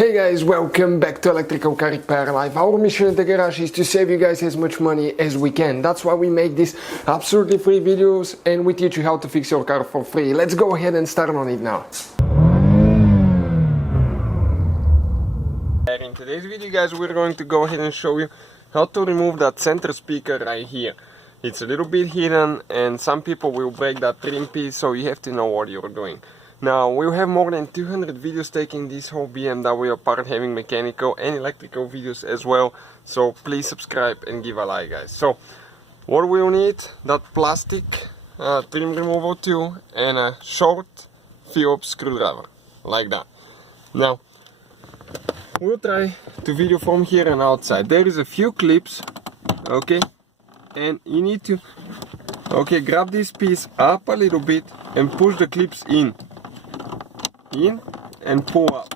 Hey guys, welcome back to Electrical Car Repair Live. Our mission at the garage is to save you guys as much money as we can. That's why we make these absolutely free videos and we teach you how to fix your car for free. Let's go ahead and start on it now. In today's video guys, we're going to go ahead and show you how to remove that center speaker right here. It's a little bit hidden and some people will break that trim piece, so you have to know what you're doing. Now, we'll have more than 200 videos taking this whole BMW apart, having mechanical and electrical videos as well. So please subscribe and give a like, guys. So, what we'll need, that plastic trim removal tool and a short Phillips screwdriver, like that. Now, we'll try to video from here and outside. There is a few clips, okay, and you need to, okay, grab this piece up a little bit and push the clips in and pull up.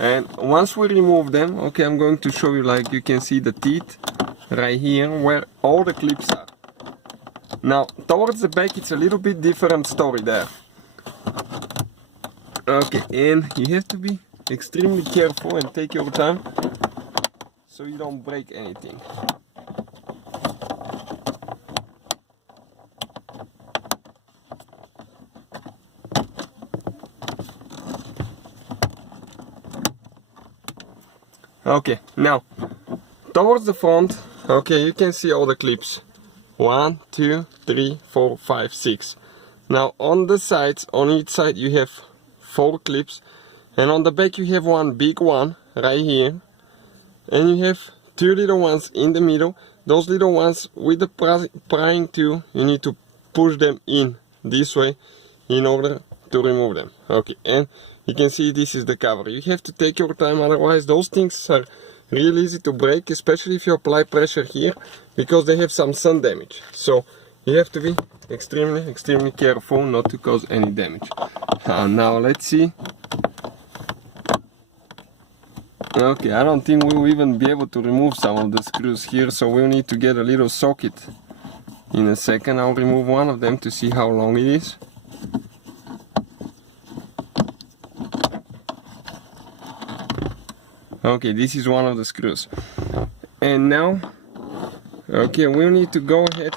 And once we remove them, okay, I'm going to show you, like you can see the teeth right here where all the clips are. Now towards the back it's a little bit different story there. Okay, and you have to be extremely careful and take your time so you don't break anything. Okay, now towards the front, okay, you can see all the clips. 1, 2, 3, 4, 5, 6. Now on the sides, on each side you have 4 clips, and on the back you have one big one right here, and you have 2 little ones in the middle. Those little ones, with the prying tool, you need to push them in this way in order to remove them. Okay, and you can see this is the cover. You have to take your time, otherwise those things are really easy to break, especially if you apply pressure here, because they have some sun damage. So you have to be extremely careful not to cause any damage. Now let's see. Okay, I don't think we'll even be able to remove some of the screws here, so we'll need to get a little socket. In a second I'll remove one of them to see how long it is. Okay, this is one of the screws. And now, okay, we'll need to go ahead,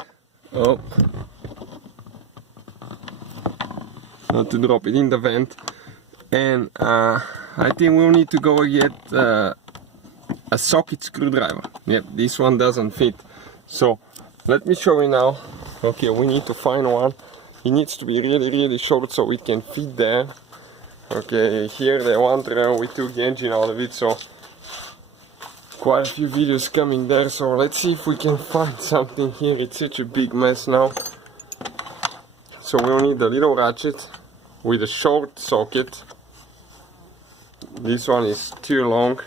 not to drop it in the vent. And I think we'll need to go get a socket screwdriver. Yep, this one doesn't fit. So, let me show you now. Okay, we need to find one. It needs to be really short so it can fit there. Okay, here the one we took the engine out of it, so quite a few videos coming there. So let's see if we can find something here. It's such a big mess now. So we'll need a little ratchet with a short socket. This one is too long.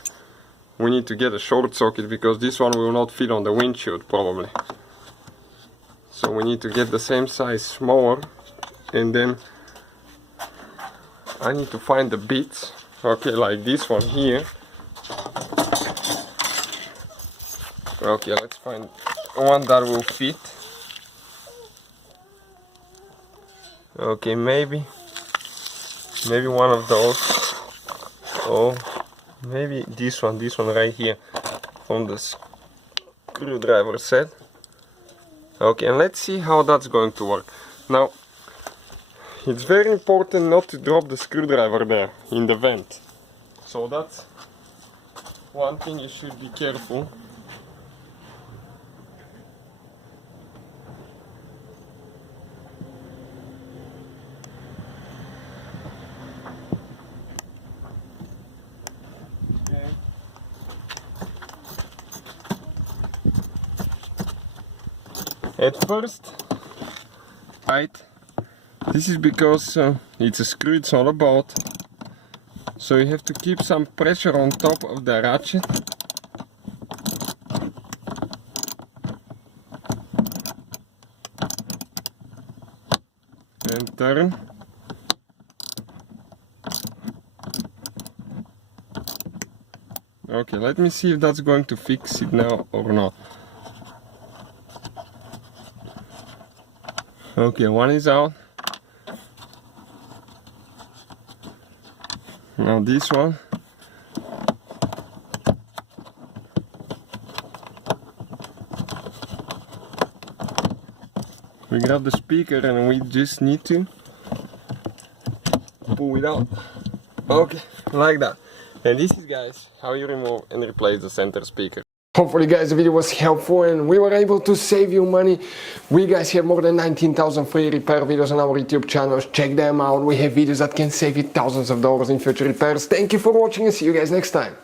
We need to get a short socket because this one will not fit on the windshield probably. So we need to get the same size smaller, and then I need to find the bits, okay, like this one here. Okay, let's find one that will fit. Okay, maybe one of those. Oh, maybe this one right here from the screwdriver set. Okay, and let's see how that's going to work. Now, it's very important not to drop the screwdriver there in the vent. So that's one thing you should be careful. Okay. At first, right. This is because it's a screw, it's not a bolt. So you have to keep some pressure on top of the ratchet. And turn. Okay, let me see if that's going to fix it now or not. Okay, one is out. Now this one, we grab the speaker and we just need to pull it out. Okay, like that. And this is, guys, how you remove and replace the center speaker. Hopefully, guys, the video was helpful and we were able to save you money. We, guys, have more than 19,000 free repair videos on our YouTube channels. Check them out. We have videos that can save you thousands of dollars in future repairs. Thank you for watching and see you guys next time.